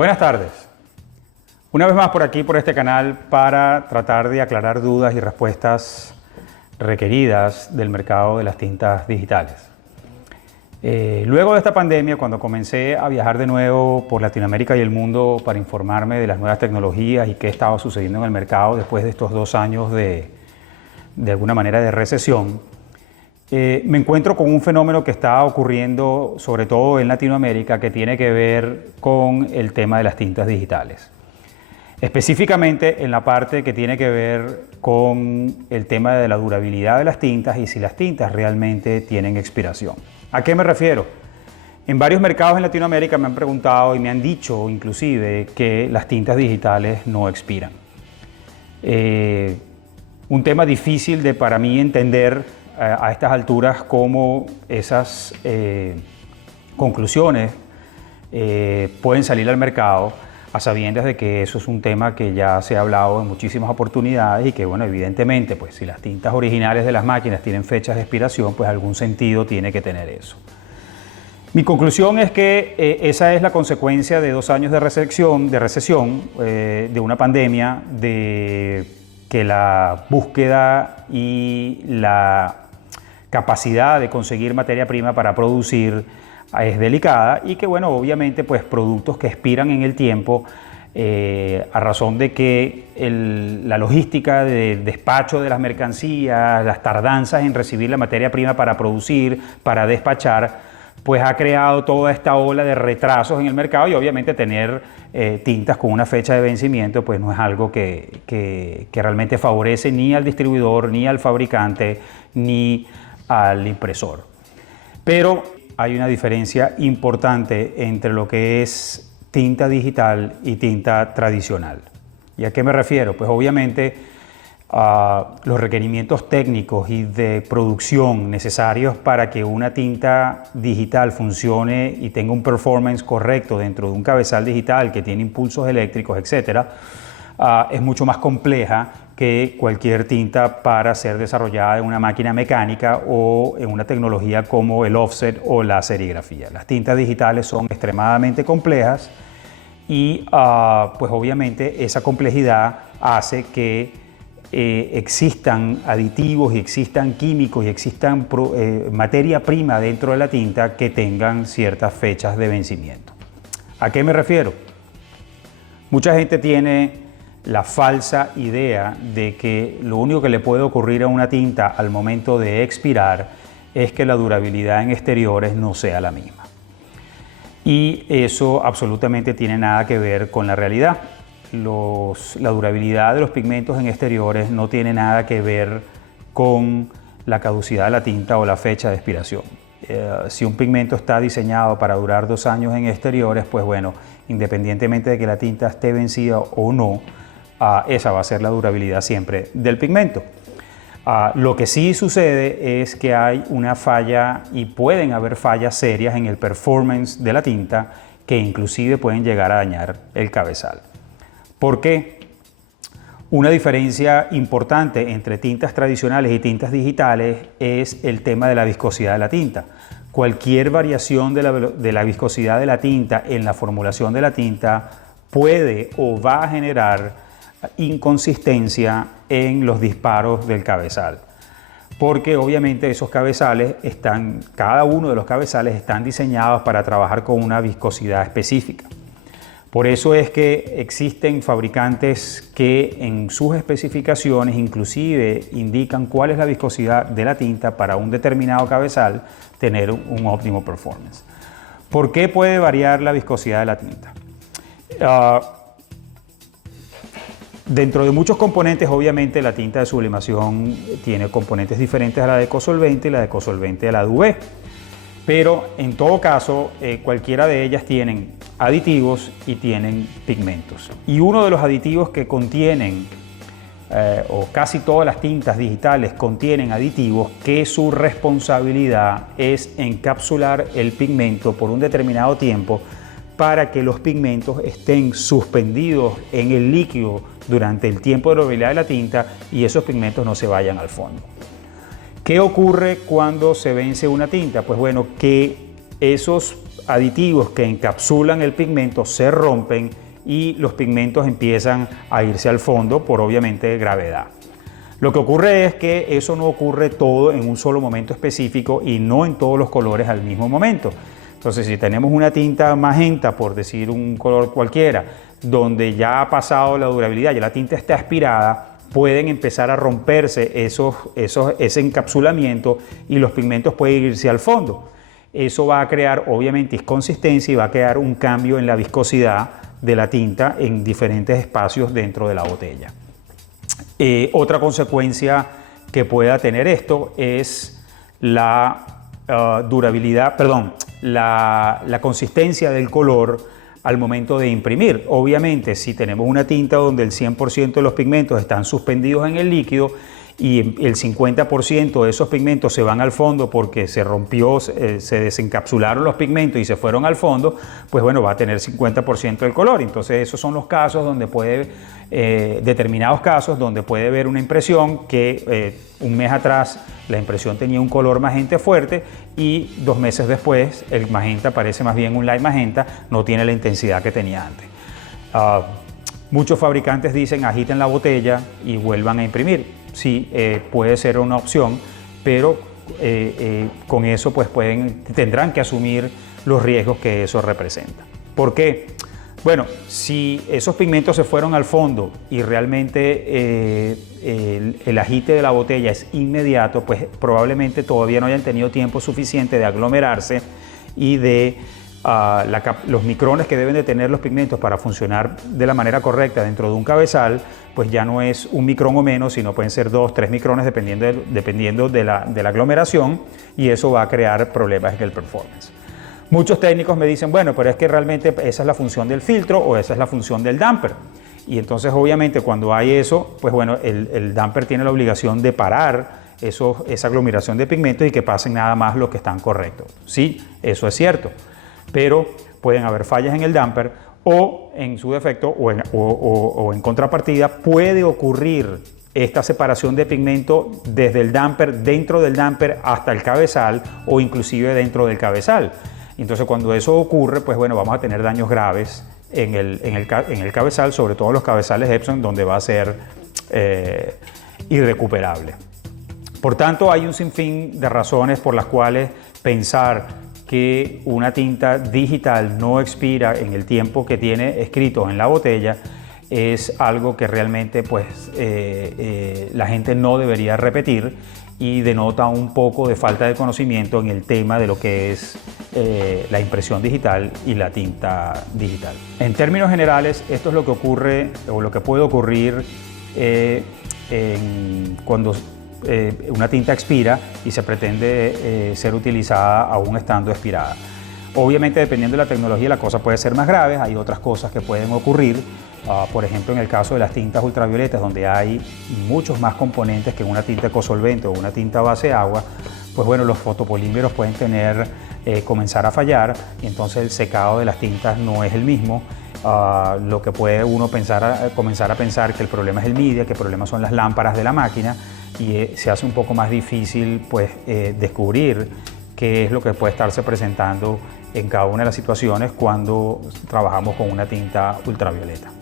Buenas tardes. Una vez más por aquí, por este canal, para tratar de aclarar dudas y respuestas requeridas del mercado de las tintas digitales. Luego de esta pandemia, cuando comencé a viajar de nuevo por Latinoamérica y el mundo para informarme de las nuevas tecnologías y qué estaba sucediendo en el mercado después de estos 2 años de alguna manera de recesión, me encuentro con un fenómeno que está ocurriendo sobre todo en Latinoamérica que tiene que ver con el tema de las tintas digitales. Específicamente en la parte que tiene que ver con el tema de la durabilidad de las tintas y si las tintas realmente tienen expiración. ¿A qué me refiero? En varios mercados en Latinoamérica me han preguntado y me han dicho inclusive que las tintas digitales no expiran. Un tema difícil para mí entender a estas alturas cómo esas conclusiones pueden salir al mercado a sabiendas de que eso es un tema que ya se ha hablado en muchísimas oportunidades y que, bueno, evidentemente, pues si las tintas originales de las máquinas tienen fechas de expiración, pues algún sentido tiene que tener eso. Mi conclusión es que esa es la consecuencia de 2 años de recesión, de una pandemia, de que la búsqueda y la capacidad de conseguir materia prima para producir es delicada y que, bueno, obviamente, pues productos que expiran en el tiempo a razón de que la logística de despacho de las mercancías, las tardanzas en recibir la materia prima para producir, para despachar, pues ha creado toda esta ola de retrasos en el mercado y obviamente tener tintas con una fecha de vencimiento pues no es algo que realmente favorece ni al distribuidor, ni al fabricante, ni al impresor. Pero hay una diferencia importante entre lo que es tinta digital y tinta tradicional. ¿Y a qué me refiero? Pues obviamente los requerimientos técnicos y de producción necesarios para que una tinta digital funcione y tenga un performance correcto dentro de un cabezal digital que tiene impulsos eléctricos, etc., es mucho más compleja que cualquier tinta para ser desarrollada en una máquina mecánica o en una tecnología como el offset o la serigrafía. Las tintas digitales son extremadamente complejas y pues obviamente esa complejidad hace que existan aditivos y existan químicos y existan materia prima dentro de la tinta que tengan ciertas fechas de vencimiento. ¿A qué me refiero? Mucha gente tiene la falsa idea de que lo único que le puede ocurrir a una tinta al momento de expirar es que la durabilidad en exteriores no sea la misma. Y eso absolutamente tiene nada que ver con la realidad. La durabilidad de los pigmentos en exteriores no tiene nada que ver con la caducidad de la tinta o la fecha de expiración. Si un pigmento está diseñado para durar 2 años en exteriores, pues bueno, independientemente de que la tinta esté vencida o no, esa va a ser la durabilidad siempre del pigmento. Lo que sí sucede es que hay una falla y pueden haber fallas serias en el performance de la tinta que inclusive pueden llegar a dañar el cabezal. ¿Por qué? Una diferencia importante entre tintas tradicionales y tintas digitales es el tema de la viscosidad de la tinta. Cualquier variación de la viscosidad de la tinta en la formulación de la tinta puede o va a generar inconsistencia en los disparos del cabezal. Porque obviamente esos cabezales cada uno de los cabezales están diseñados para trabajar con una viscosidad específica. Por eso es que existen fabricantes que en sus especificaciones inclusive indican cuál es la viscosidad de la tinta para un determinado cabezal tener un óptimo performance. ¿Por qué puede variar la viscosidad de la tinta? Dentro de muchos componentes, obviamente, la tinta de sublimación tiene componentes diferentes a la de cosolvente y la de cosolvente a la de UV. Pero en todo caso, cualquiera de ellas tienen aditivos y tienen pigmentos. Y uno de los aditivos que contienen, o casi todas las tintas digitales contienen aditivos que su responsabilidad es encapsular el pigmento por un determinado tiempo para que los pigmentos estén suspendidos en el líquido durante el tiempo de durabilidad de la tinta y esos pigmentos no se vayan al fondo. ¿Qué ocurre cuando se vence una tinta? Pues bueno, que esos aditivos que encapsulan el pigmento se rompen y los pigmentos empiezan a irse al fondo por obviamente gravedad. Lo que ocurre es que eso no ocurre todo en un solo momento específico y no en todos los colores al mismo momento. Entonces, si tenemos una tinta magenta, por decir un color cualquiera, donde ya ha pasado la durabilidad, ya la tinta está expirada, pueden empezar a romperse ese encapsulamiento y los pigmentos pueden irse al fondo. Eso va a crear obviamente inconsistencia y va a crear un cambio en la viscosidad de la tinta en diferentes espacios dentro de la botella. Otra consecuencia que pueda tener esto es la la consistencia del color al momento de imprimir. Obviamente, si tenemos una tinta donde el 100% de los pigmentos están suspendidos en el líquido y el 50% de esos pigmentos se van al fondo porque se rompió, se desencapsularon los pigmentos y se fueron al fondo, pues bueno, va a tener 50% del color. Entonces esos son los casos donde determinados casos donde puede haber una impresión que un mes atrás la impresión tenía un color magenta fuerte y 2 meses después el magenta parece más bien un light magenta, no tiene la intensidad que tenía antes. Muchos fabricantes dicen agiten la botella y vuelvan a imprimir. Sí, puede ser una opción, pero con eso pues tendrán que asumir los riesgos que eso representa. ¿Por qué? Bueno, si esos pigmentos se fueron al fondo y realmente el agite de la botella es inmediato, pues probablemente todavía no hayan tenido tiempo suficiente de aglomerarse y de los micrones que deben de tener los pigmentos para funcionar de la manera correcta dentro de un cabezal, pues ya no es 1 micrón o menos, sino pueden ser 2 o 3 micrones dependiendo de la aglomeración, y eso va a crear problemas en el performance. Muchos técnicos me dicen, bueno, pero es que realmente esa es la función del filtro o esa es la función del damper. Y entonces obviamente cuando hay eso, pues bueno, el damper tiene la obligación de parar esa aglomeración de pigmentos y que pasen nada más los que están correctos. Sí, eso es cierto, pero pueden haber fallas en el damper o en su defecto o en contrapartida puede ocurrir esta separación de pigmento desde el damper, dentro del damper hasta el cabezal o inclusive dentro del cabezal. Entonces cuando eso ocurre, pues bueno, vamos a tener daños graves en el cabezal, sobre todo los cabezales Epson, donde va a ser irrecuperable. Por tanto, hay un sinfín de razones por las cuales pensar que una tinta digital no expira en el tiempo que tiene escrito en la botella es algo que realmente pues, la gente no debería repetir y denota un poco de falta de conocimiento en el tema de lo que es la impresión digital y la tinta digital. En términos generales, esto es lo que ocurre o lo que puede ocurrir cuando una tinta expira y se pretende ser utilizada aún estando expirada. Obviamente, dependiendo de la tecnología, la cosa puede ser más grave. Hay otras cosas que pueden ocurrir. Por ejemplo, en el caso de las tintas ultravioletas, donde hay muchos más componentes que una tinta ecosolvente o una tinta base agua, pues bueno, los fotopolímeros pueden comenzar a fallar y entonces el secado de las tintas no es el mismo. Lo que puede uno comenzar a pensar que el problema es el media, que el problema son las lámparas de la máquina, y se hace un poco más difícil pues, descubrir qué es lo que puede estarse presentando en cada una de las situaciones cuando trabajamos con una tinta ultravioleta.